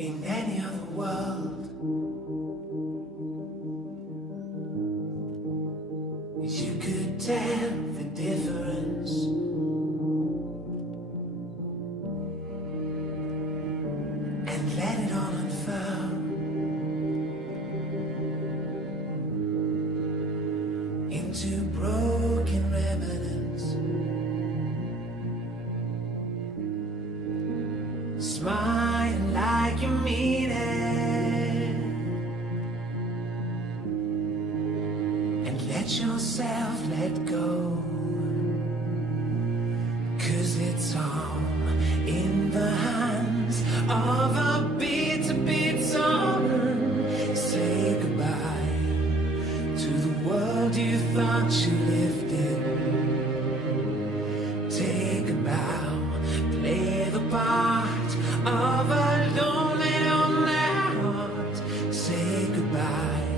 in any other world, you could tell the difference. And let it all unfurl into broken remnants. Smile like you mean it, and let yourself let go, 'cause it's all in the hands of a beat song. Say goodbye to the world you thought you lived in. Take a bow, play the part of a lonely heart. Say goodbye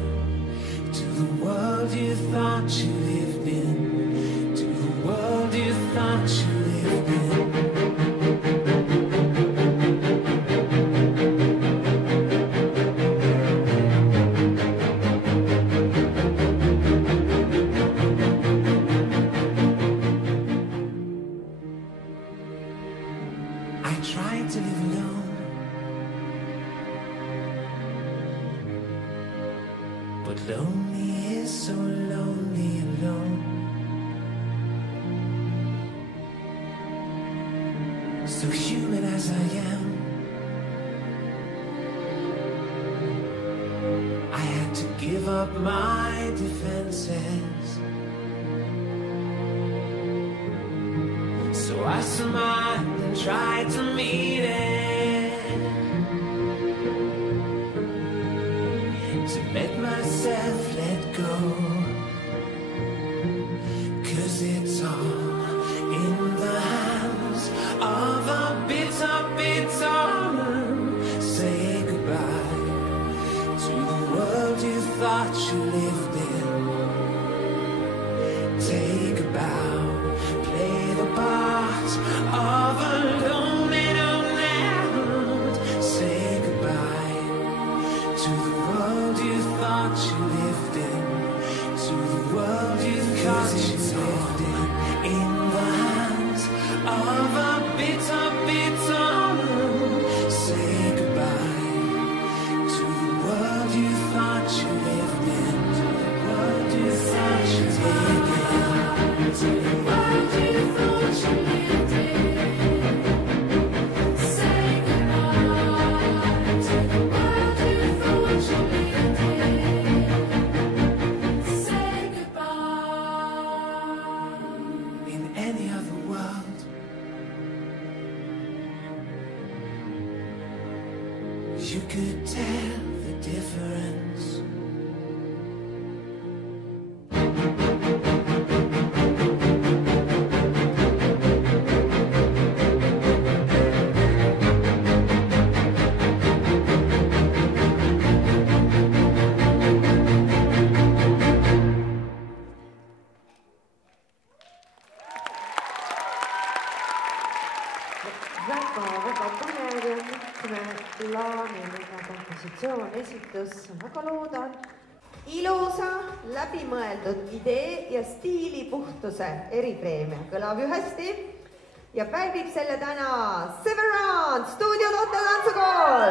to the world you thought you lived in, to the world you thought you lived in. I tried to live alone, but lonely is so lonely alone. So human as I am, I had to give up my defenses. So I smiled and tried to meet it, to let myself let go, 'cause it's all in the hands of a bitter man. Say goodbye to the world you thought you lived in. Take a bow, play the part of a lonely heart. Say goodbye to the world you thought you lived in, to the world you thought you lived in the hands of a bitter man. Say goodbye to the world you thought you lived in, to the world you thought you lived in, to the world you thought you lived in. Say goodbye to the world you thought you lived in. Say goodbye. In any other world, you could tell the difference. Väga põnev ja mitme plaaniline kompositsioon esitus, väga loodan ilusa, läbimõeldud idee ja stiilipuhtuse eripreemia. Kõlab ju hästi ja pälvib selle täna Severance Stuudio Tantsukool!